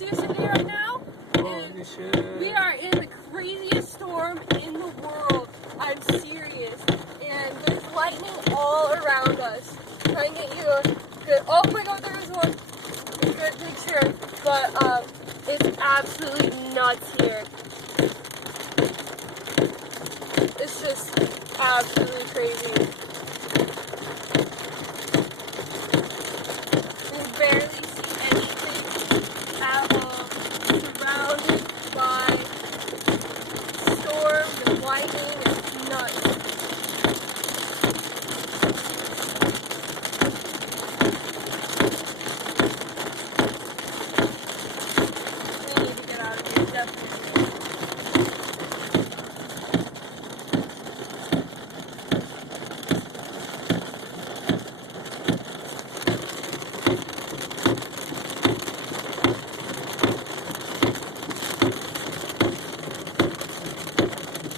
Celsius today right now. Holy shit. We are in the craziest storm in the world. I'm serious. And there's lightning all around us. Trying to get you a good, oh my god, there is one. A good picture. But it's absolutely nuts here. It's just absolutely crazy. You can barely see anything at all. Surrounded by storms and lightning and nuts. We need to get out of here, definitely.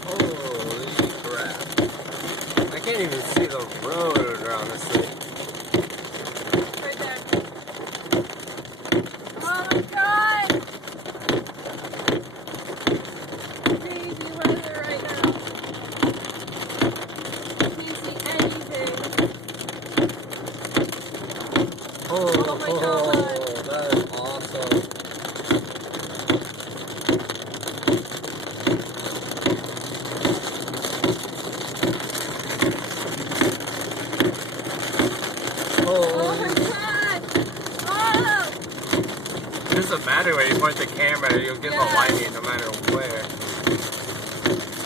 Holy crap. I can't even see the road around this thing. Right there. Oh my god! Crazy weather right now. Can't see anything. Oh my God. That is awesome. Oh my god! Oh! It doesn't matter where you point the camera, you'll get the Yeah. lightning no matter where.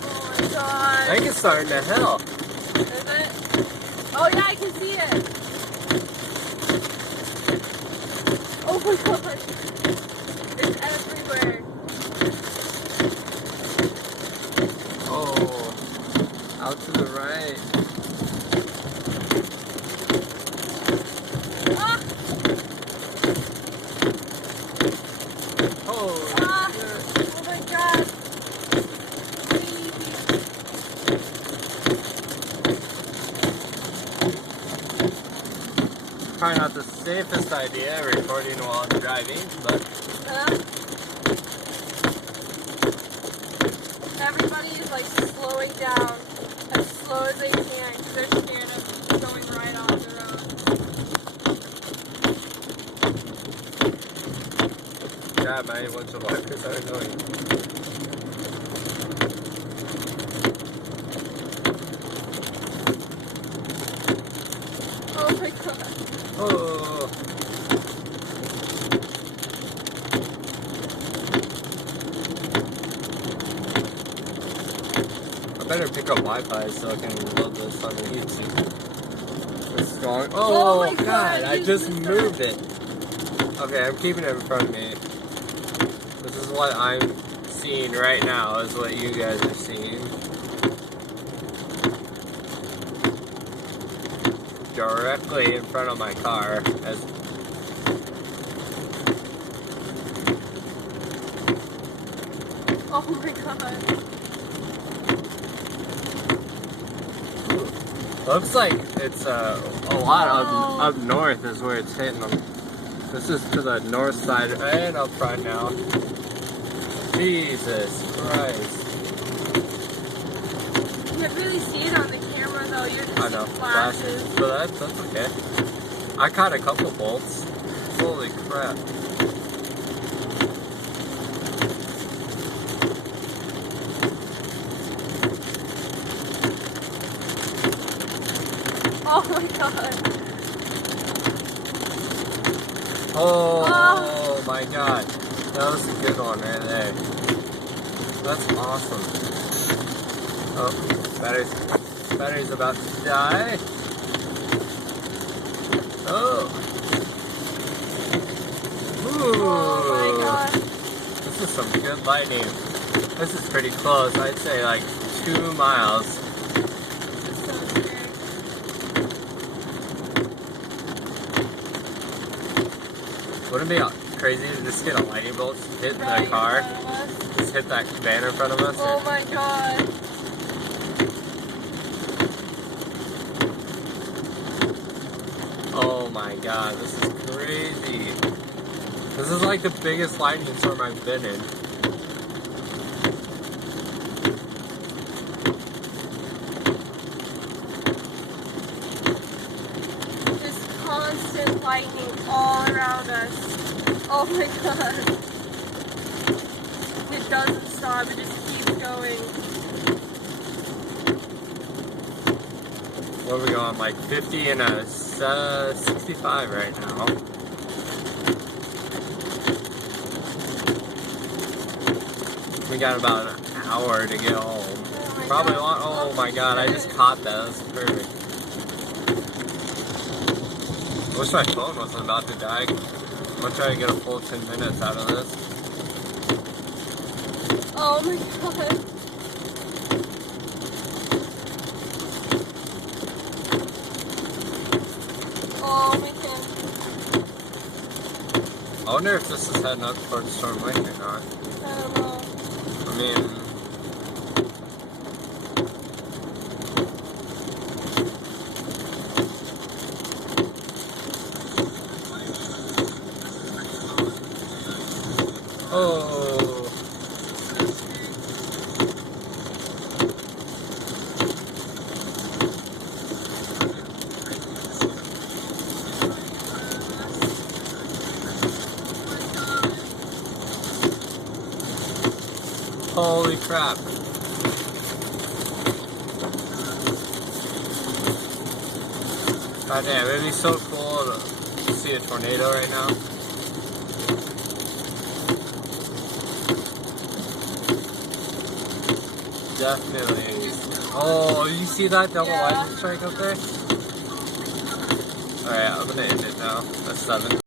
Oh my god. I think it's starting to hell. Is it? Oh yeah, I can see it. Oh my god. It's everywhere. Oh, out to the right. Ah! Oh, Ah! shit. Oh my god. Crazy. Probably not the safest idea recording while I'm driving, but Everybody is like slowing down as slow as they can because they're scared of going right off the road. yeah, my windshield wipers are annoying. Oh my god. Oh, I better pick up Wi-Fi so I can load this on the YouTube. It's strong. Oh my God, God, I you just just moved it. Okay, I'm keeping it in front of me. This is what I'm seeing right now, is what you guys are seeing. Directly in front of my car as Oh my god. looks like it's a lot up north is where it's hitting them. This is to the north side and up front now. Jesus Christ. You can't really see it on the camera though. You're just I know, flashes. but that's okay. I caught a couple bolts. Holy crap. Oh my god. Oh my god. That was a good one right there. That's awesome. Oh, battery's about to die. Oh. Ooh. Oh my god. This is some good lightning. This is pretty close. I'd say like 2 miles. This is so scary. Wouldn't it be crazy to just get a lightning bolt hit Right the car? in front of us. Just hit that van in front of us? Oh my god. Oh my god, this is crazy. This is like the biggest lightning storm I've been in. Just constant lightning all around us. Oh my god. It doesn't stop, it just keeps going. What are we going, like 50 and a 65 right now. We got about an hour to get home. Oh my Probably god. long. Oh my god, I just caught that. That's perfect. I wish my phone wasn't about to die. I'm gonna try to get a full 10 minutes out of this. Oh my god. Oh my god. I wonder if this is heading up towards Storm Lake or not. I don't know. I mean, oh. Holy crap. God damn, it'd be so cool to see a tornado right now. Definitely. Oh, you see that double lightning strike up there? Alright, I'm gonna end it now. That's 7.